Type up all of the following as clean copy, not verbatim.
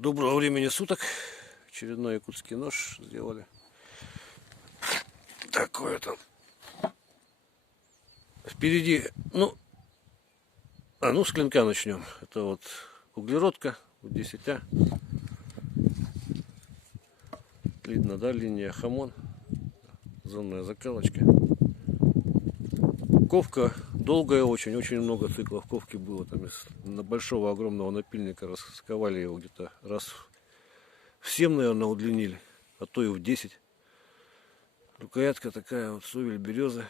Доброго времени суток. Очередной якутский нож сделали. Такое там. Впереди, с клинка начнем. Это вот углеродка, 10А. Видно, да, линия хамон. Зонная закалочка. Ковка долгая очень, очень много циклов ковки было. Там из большого огромного напильника расковали его где-то раз в 7, наверное, удлинили, а то и в 10. Рукоятка такая вот, сувель березы.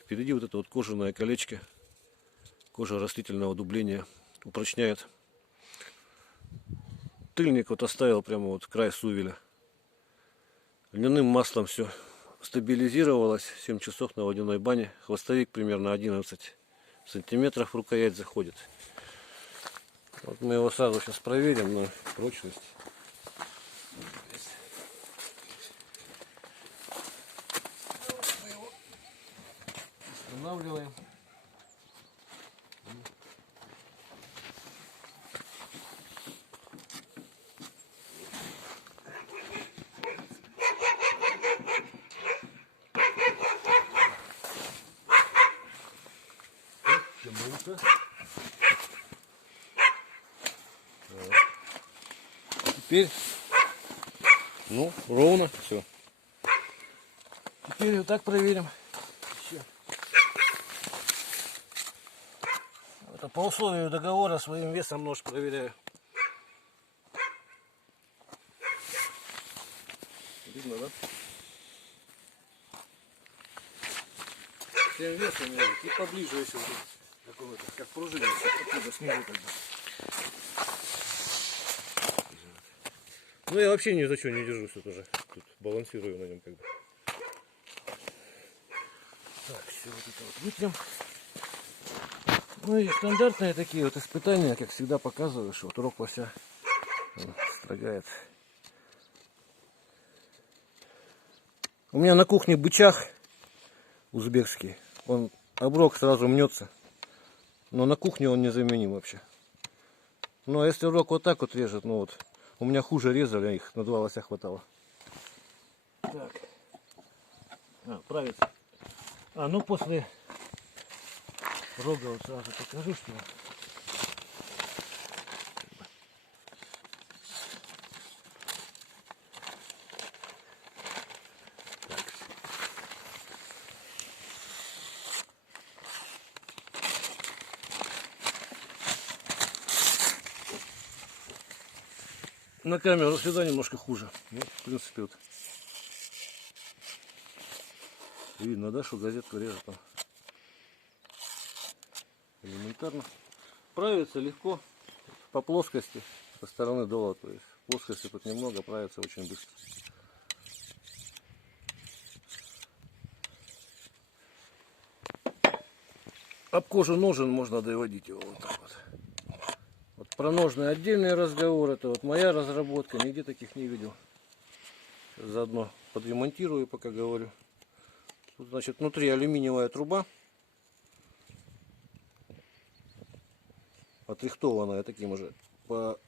Впереди вот это вот кожаное колечко. Кожа растительного дубления упрочняет. Тыльник вот оставил прямо вот край сувеля. Льняным маслом все стабилизировалось. 7 часов на водяной бане. Хвостовик примерно 11 сантиметров, рукоять заходит. Вот мы его сразу сейчас проверим на прочность. Мы его устанавливаем. Теперь, ровно все. Теперь вот так проверим. Еще. Это по условию договора своим весом нож проверяю. Видно, да? Всем весом и поближе, если вот как пружина, оттуда снизу как бы. Ну я вообще ни за что не держусь тут уже. Тут балансирую на нем как бы. Так, все вот это вот вытрем. Ну и стандартные такие вот испытания, как всегда показываю, что вот рог лося строгает. У меня на кухне бычах узбекский. Он оброк сразу мнется. Но на кухне он незаменим вообще. Ну а если рог вот так вот режет, у меня хуже резали, их на 2 лося хватало. Так. Правится. После рога вот сразу покажу, что на камеру всегда немножко хуже. В принципе, вот видно, да, что газетку режет там. Элементарно. Правится легко, по плоскости, со стороны дола. То есть плоскости тут немного, правится очень быстро. Об кожу ножен можно доводить его вот так вот. Про ножный отдельный разговор, это вот моя разработка, нигде таких не видел. Заодно подремонтирую, пока говорю. Тут, значит, внутри алюминиевая труба, отрихтованная таким уже по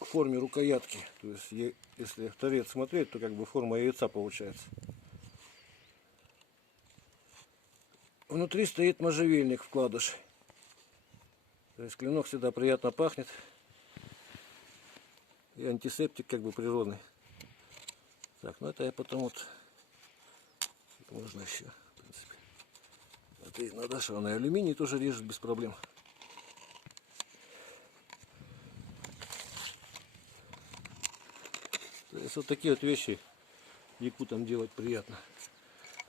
форме рукоятки. То есть, если торец смотреть, то как бы форма яйца получается. Внутри стоит можжевельник, вкладыш. То есть клинок всегда приятно пахнет. И антисептик как бы природный. Так, это я потом вот можно еще, в принципе. Это видно, да, что она и алюминий тоже режет без проблем. То есть вот такие вот вещи якутам делать приятно.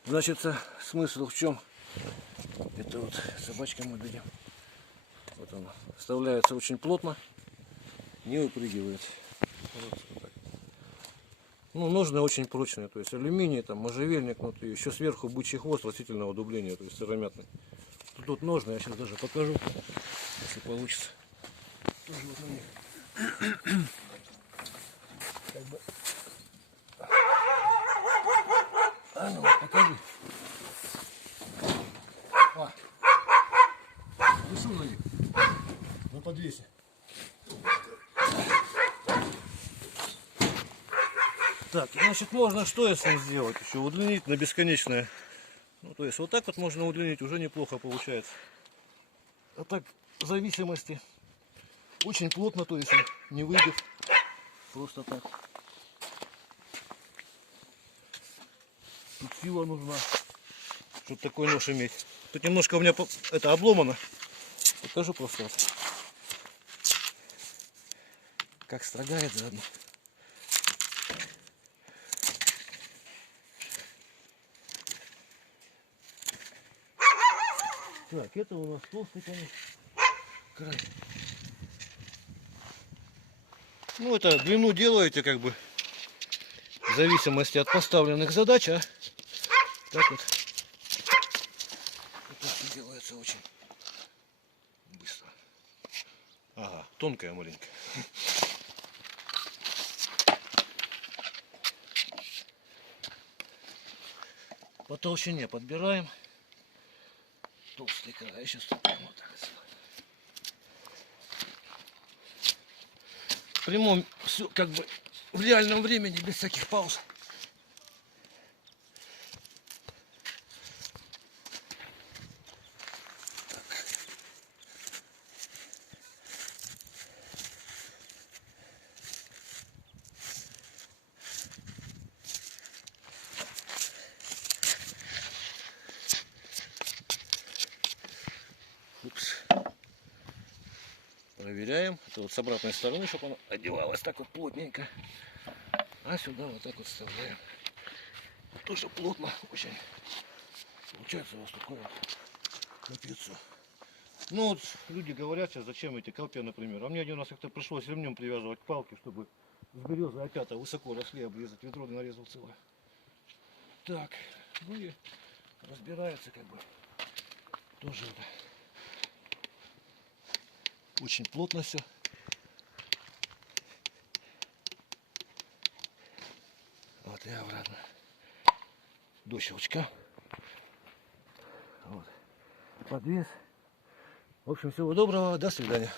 Значит, смысл в чем? Это вот собачкам мы дадим. Вот он вставляется очень плотно, не выпрыгивает. Вот так. Ножны очень прочные, то есть алюминий, там можжевельник внутри, еще сверху бычий хвост растительного дубления, то есть сыромятный. Тут ножны, я сейчас даже покажу, если получится. Тоже вот на них. Как бы. Покажи. Вышел на них. На подвесе. Так, значит, можно что если сделать? Еще удлинить на бесконечное. Ну, то есть вот так вот можно удлинить, уже неплохо получается. А так, в зависимости, очень плотно, то есть он не выйдет просто так. Тут сила нужна, чтобы такой нож иметь. Тут немножко у меня это обломано. Покажу просто. Как строгает заодно. Так, это у нас толстый, конечно, край. Ну, это длину делаете как бы в зависимости от поставленных задач, а так вот. Это все делается очень быстро. Ага, тонкая маленькая. По толщине подбираем. Толстый край. Я сейчас вот так сделаю. В прямом, все как бы в реальном времени, без всяких пауз. Упс. Проверяем. Это вот с обратной стороны, чтобы оно одевалось так вот плотненько. А сюда вот так вот вставляем. Тоже плотно очень. Получается у вас такое вот капец. Ну вот люди говорят сейчас, зачем эти колпе, например. А мне один раз как-то пришлось ремнем привязывать к палке, чтобы с березы опята высоко росли, обрезать. Ведро нарезал целое. Так, ну и разбирается как бы. Тоже это. Очень плотно все. Вот и обратно. До щелчка. Вот. Подвес. В общем, всего доброго. До свидания.